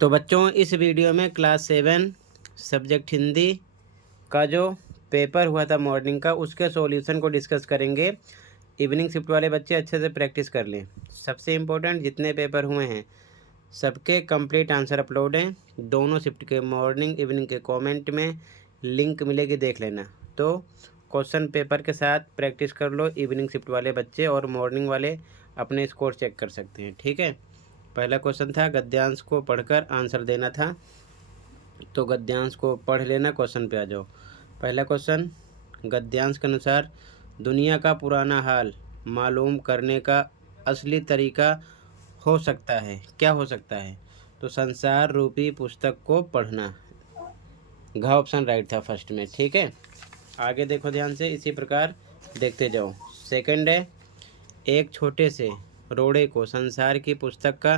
तो बच्चों, इस वीडियो में क्लास 7 सब्जेक्ट हिंदी का जो पेपर हुआ था मॉर्निंग का, उसके सॉल्यूशन को डिस्कस करेंगे। इवनिंग शिफ्ट वाले बच्चे अच्छे से प्रैक्टिस कर लें। सबसे इम्पोर्टेंट, जितने पेपर हुए हैं सबके कंप्लीट आंसर अपलोड हैं। दोनों शिफ्ट के मॉर्निंग इवनिंग के कमेंट में लिंक मिलेगी, देख लेना। तो क्वेश्चन पेपर के साथ प्रैक्टिस कर लो इवनिंग शिफ्ट वाले बच्चे, और मॉर्निंग वाले अपने स्कोर चेक कर सकते हैं। ठीक है। पहला क्वेश्चन था गद्यांश को पढ़कर आंसर देना था, तो गद्यांश को पढ़ लेना। क्वेश्चन पे आ जाओ। पहला क्वेश्चन, गद्यांश के अनुसार दुनिया का पुराना हाल मालूम करने का असली तरीका हो सकता है, क्या हो सकता है? तो संसार रूपी पुस्तक को पढ़ना। घ ऑप्शन राइट था फर्स्ट में। ठीक है, आगे देखो ध्यान से, इसी प्रकार देखते जाओ। सेकंड है, एक छोटे से रोड़े को संसार की पुस्तक का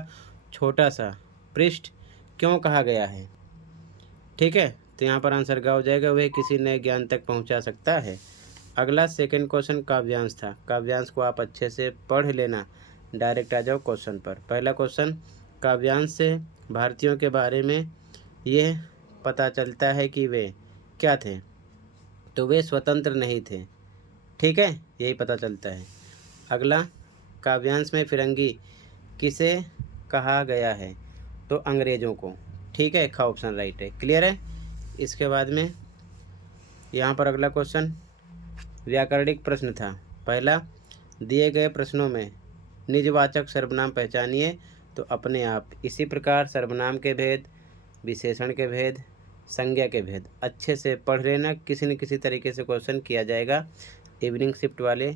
छोटा सा पृष्ठ क्यों कहा गया है? ठीक है, तो यहाँ पर आंसर गा हो जाएगा, वह किसी नए ज्ञान तक पहुँचा सकता है। अगला सेकंड क्वेश्चन काव्यांश था। काव्यांश को आप अच्छे से पढ़ लेना। डायरेक्ट आ जाओ क्वेश्चन पर। पहला क्वेश्चन, काव्यांश से भारतीयों के बारे में यह पता चलता है कि वे क्या थे? तो वे स्वतंत्र नहीं थे। ठीक है, यही पता चलता है। अगला, काव्यांश में फिरंगी किसे कहा गया है? तो अंग्रेज़ों को। ठीक है, ख ऑप्शन राइट है। क्लियर है। इसके बाद में यहाँ पर अगला क्वेश्चन व्याकरणिक प्रश्न था। पहला, दिए गए प्रश्नों में निजवाचक सर्वनाम पहचानिए। तो अपने आप। इसी प्रकार सर्वनाम के भेद, विशेषण के भेद, संज्ञा के भेद अच्छे से पढ़ लेना। किसी न किसी तरीके से क्वेश्चन किया जाएगा इवनिंग शिफ्ट वाले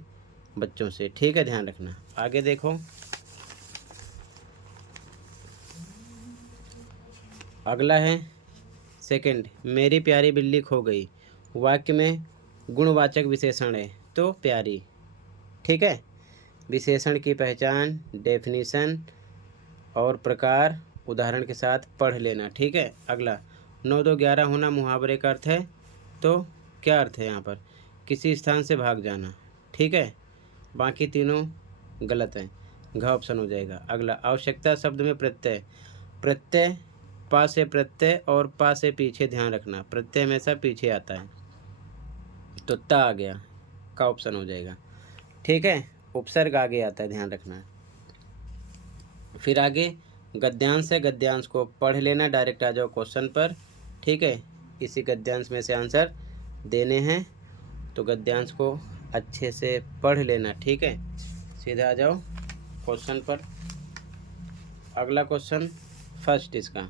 बच्चों से। ठीक है, ध्यान रखना। आगे देखो, अगला है सेकंड, मेरी प्यारी बिल्ली खो गई। वाक्य में गुणवाचक विशेषण है, तो प्यारी। ठीक है, विशेषण की पहचान, डेफिनेशन और प्रकार उदाहरण के साथ पढ़ लेना। ठीक है। अगला, 9 2 11 होना मुहावरे का अर्थ है। तो क्या अर्थ है यहाँ पर? किसी स्थान से भाग जाना। ठीक है, बाकी तीनों गलत हैं, घ ऑप्शन हो जाएगा। अगला, आवश्यकता शब्द में प्रत्यय। प्रत्यय, पा से प्रत्यय और पा से पीछे ध्यान रखना, प्रत्यय हमेशा पीछे आता है, तो ता आ गया, का ऑप्शन हो जाएगा। ठीक है, उपसर्ग आगे आता है, ध्यान रखना। फिर आगे गद्यांश है, गद्यांश को पढ़ लेना। डायरेक्ट आ जाओ क्वेश्चन पर। ठीक है, इसी गद्यांश में से आंसर देने हैं, तो गद्यांश को अच्छे से पढ़ लेना। ठीक है, सीधा आ जाओ क्वेश्चन पर। अगला क्वेश्चन फर्स्ट इसका,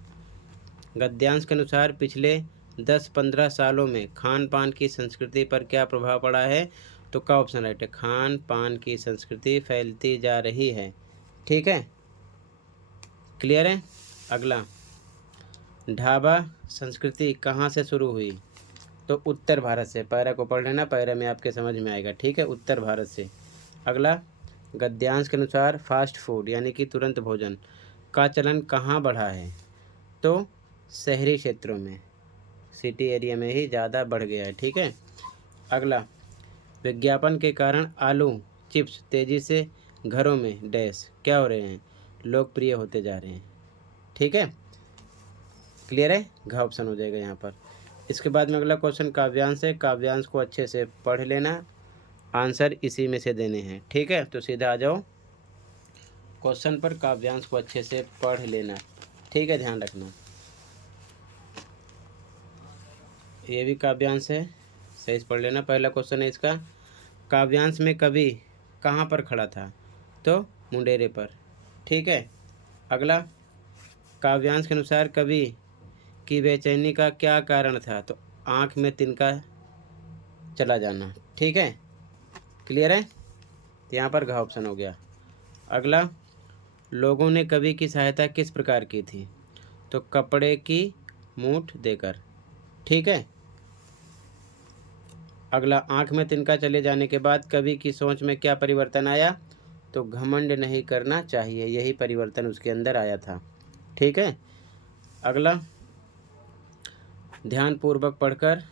गद्यांश के अनुसार पिछले 10-15 सालों में खान पान की संस्कृति पर क्या प्रभाव पड़ा है? तो का ऑप्शन राइट है, खान पान की संस्कृति फैलती जा रही है। ठीक है, क्लियर है। अगला, ढाबा संस्कृति कहाँ से शुरू हुई? तो उत्तर भारत से। पैरा को पढ़ लेना, पैरा में आपके समझ में आएगा। ठीक है, उत्तर भारत से। अगला, गद्यांश के अनुसार फास्ट फूड यानी कि तुरंत भोजन का चलन कहाँ बढ़ा है? तो शहरी क्षेत्रों में, सिटी एरिया में ही ज़्यादा बढ़ गया है। ठीक है। अगला, विज्ञापन के कारण आलू चिप्स तेज़ी से घरों में डैश क्या हो रहे हैं? लोकप्रिय होते जा रहे हैं। ठीक है, क्लियर है, घ ऑप्शन हो जाएगा यहाँ पर। इसके बाद में अगला क्वेश्चन काव्यांश है। काव्यांश को अच्छे से पढ़ लेना, आंसर इसी में से देने हैं। ठीक है, तो सीधा आ जाओ क्वेश्चन पर, काव्यांश को अच्छे से पढ़ लेना। ठीक है, ध्यान रखना। ये भी काव्यांश है, सही से पढ़ लेना। पहला क्वेश्चन है इसका, काव्यांश में कवि कहाँ पर खड़ा था? तो मुंडेरे पर। ठीक है। अगला, काव्यांश के अनुसार कवि की बेचैनी का क्या कारण था? तो आँख में तिनका चला जाना। ठीक है, क्लियर है, तो यहाँ पर घ ऑप्शन हो गया। अगला, लोगों ने कवि की सहायता किस प्रकार की थी? तो कपड़े की मूठ देकर। ठीक है। अगला, आँख में तिनका चले जाने के बाद कवि की सोच में क्या परिवर्तन आया? तो घमंड नहीं करना चाहिए, यही परिवर्तन उसके अंदर आया था। ठीक है। अगला, ध्यानपूर्वक पढ़कर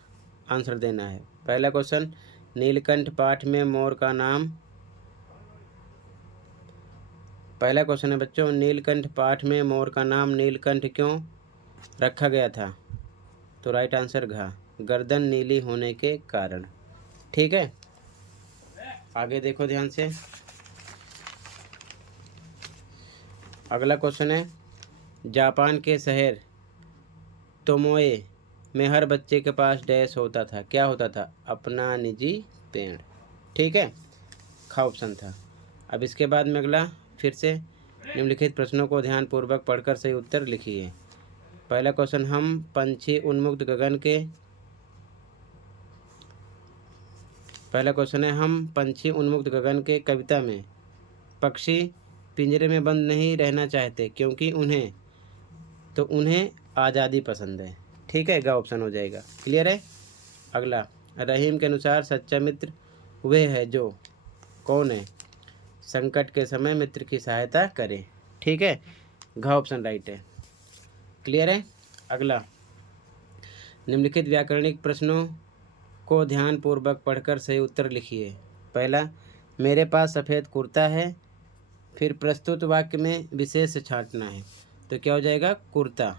आंसर देना है। पहला क्वेश्चन, नीलकंठ पाठ में मोर का नाम पहला क्वेश्चन है बच्चों, नीलकंठ पाठ में मोर का नाम नीलकंठ क्यों रखा गया था? तो राइट आंसर घ, गर्दन नीली होने के कारण। ठीक है, आगे देखो ध्यान से। अगला क्वेश्चन है, जापान के शहर तोमोए में हर बच्चे के पास डैश होता था, क्या होता था? अपना निजी पेड़। ठीक है, खा ऑप्शन था। अब इसके बाद में अगला, फिर से निम्नलिखित प्रश्नों को ध्यानपूर्वक पढ़कर सही उत्तर लिखिए। पहला क्वेश्चन, हम पंछी उन्मुक्त गगन के पहला क्वेश्चन है, हम पंछी उन्मुक्त गगन के कविता में पक्षी पिंजरे में बंद नहीं रहना चाहते क्योंकि उन्हें आज़ादी पसंद है। ठीक है, गा ऑप्शन हो जाएगा। क्लियर है। अगला, रहीम के अनुसार सच्चा मित्र वह है जो कौन है? संकट के समय मित्र की सहायता करे। ठीक है, घ ऑप्शन राइट है। क्लियर है। अगला, निम्नलिखित व्याकरणिक प्रश्नों को ध्यानपूर्वक पढ़कर सही उत्तर लिखिए। पहला, मेरे पास सफ़ेद कुर्ता है, फिर प्रस्तुत वाक्य में विशेष छांटना है। तो क्या हो जाएगा? कुर्ता।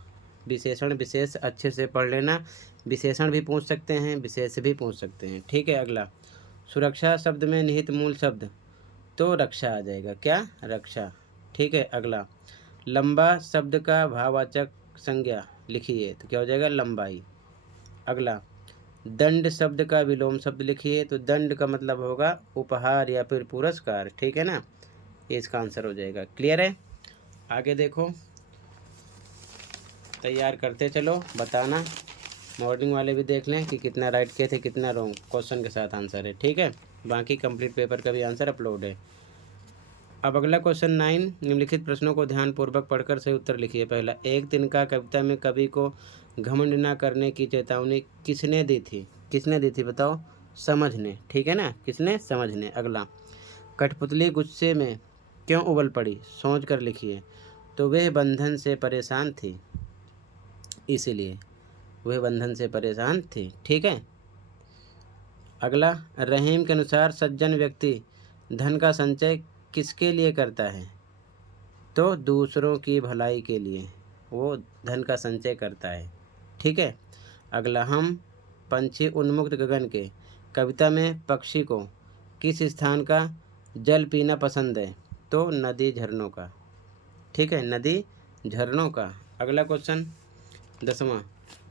विशेषण विशेष अच्छे से पढ़ लेना, विशेषण भी पूछ सकते हैं, विशेष भी पूछ सकते हैं। ठीक है। अगला, सुरक्षा शब्द में निहित मूल शब्द, तो रक्षा आ जाएगा। क्या? रक्षा। ठीक है। अगला, लंबा शब्द का भाववाचक संज्ञा लिखिए, तो क्या हो जाएगा? लंबाई। अगला, दंड शब्द का विलोम शब्द लिखिए, तो दंड का मतलब होगा उपहार या फिर पुरस्कार। ठीक है ना, ये इसका आंसर हो जाएगा। क्लियर है। आगे देखो, तैयार करते चलो, बताना। मॉर्निंग वाले भी देख लें कि कितना राइट किए थे, कितना रॉन्ग, क्वेश्चन के साथ आंसर है। ठीक है, बाकी कंप्लीट पेपर का भी आंसर अपलोड है। अब अगला क्वेश्चन 9, निम्नलिखित प्रश्नों को ध्यानपूर्वक पढ़कर सही उत्तर लिखिए। पहला, एक तिनका कविता में कवि को घमंड न करने की चेतावनी किसने दी थी? किसने दी थी बताओ? समझ ने। ठीक है ना, किसने? समझ ने। अगला, कठपुतली गुस्से में क्यों उबल पड़ी? सोच कर लिखिए। तो वह बंधन से परेशान थी, इसीलिए वह बंधन से परेशान थी। ठीक है। अगला, रहीम के अनुसार सज्जन व्यक्ति धन का संचय किसके लिए करता है? तो दूसरों की भलाई के लिए वो धन का संचय करता है। ठीक है। अगला, हम पंछी उन्मुक्त गगन के कविता में पक्षी को किस स्थान का जल पीना पसंद है? तो नदी झरनों का। ठीक है, नदी झरनों का। अगला क्वेश्चन 10वां,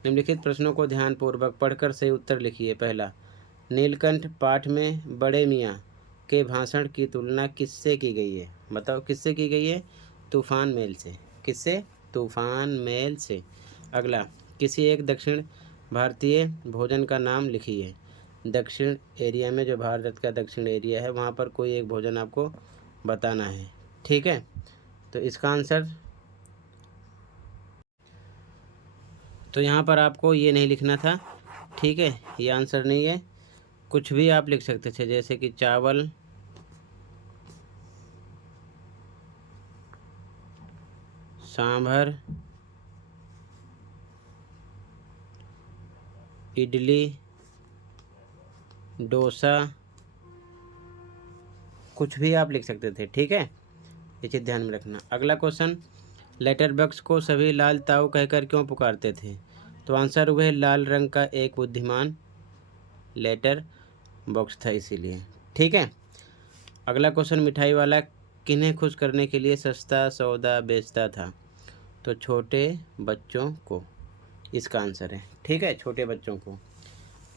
निम्नलिखित प्रश्नों को ध्यानपूर्वक पढ़कर सही उत्तर लिखिए। पहला, नीलकंठ पाठ में बड़े मियाँ के भाषण की तुलना किससे की गई है? बताओ किससे की गई है? तूफान मेल से। किससे? तूफान मेल से। अगला, किसी एक दक्षिण भारतीय भोजन का नाम लिखिए। दक्षिण एरिया में, जो भारत का दक्षिण एरिया है, वहाँ पर कोई एक भोजन आपको बताना है। ठीक है, तो इसका आंसर, तो यहाँ पर आपको ये नहीं लिखना था। ठीक है, ये आंसर नहीं है, कुछ भी आप लिख सकते थे, जैसे कि चावल, सांभर, इडली, डोसा, कुछ भी आप लिख सकते थे। ठीक है, ये चीज़ ध्यान में रखना। अगला क्वेश्चन, लेटर बॉक्स को सभी लाल ताऊ कहकर क्यों पुकारते थे? तो आंसर वह लाल रंग का एक बुद्धिमान लेटर बॉक्स था, इसीलिए। ठीक है। अगला क्वेश्चन, मिठाई वाला किन्हें खुश करने के लिए सस्ता सौदा बेचता था? तो छोटे बच्चों को, इसका आंसर है। ठीक है, छोटे बच्चों को।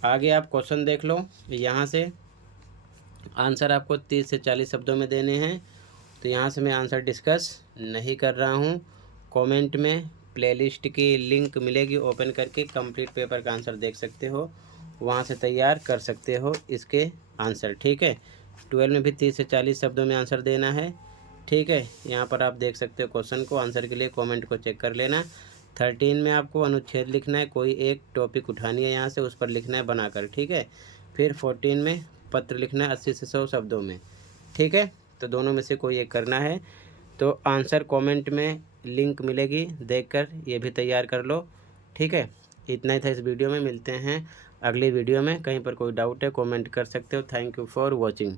आगे आप क्वेश्चन देख लो, यहाँ से आंसर आपको 30 से 40 शब्दों में देने हैं। तो यहाँ से मैं आंसर डिस्कस नहीं कर रहा हूँ। कमेंट में प्लेलिस्ट की लिंक मिलेगी, ओपन करके कंप्लीट पेपर का आंसर देख सकते हो, वहाँ से तैयार कर सकते हो इसके आंसर। ठीक है, 12 में भी 30 से 40 शब्दों में आंसर देना है। ठीक है, यहाँ पर आप देख सकते हो क्वेश्चन को। आंसर के लिए कमेंट को चेक कर लेना। 13 में आपको अनुच्छेद लिखना है, कोई एक टॉपिक उठानी है यहाँ से, उस पर लिखना है बनाकर। ठीक है, फिर 14 में पत्र लिखना है 80 से 100 शब्दों में। ठीक है, तो दोनों में से कोई एक करना है। तो आंसर कमेंट में लिंक मिलेगी, देखकर ये भी तैयार कर लो। ठीक है, इतना ही था इस वीडियो में। मिलते हैं अगली वीडियो में। कहीं पर कोई डाउट है कमेंट कर सकते हो। Thank you for watching.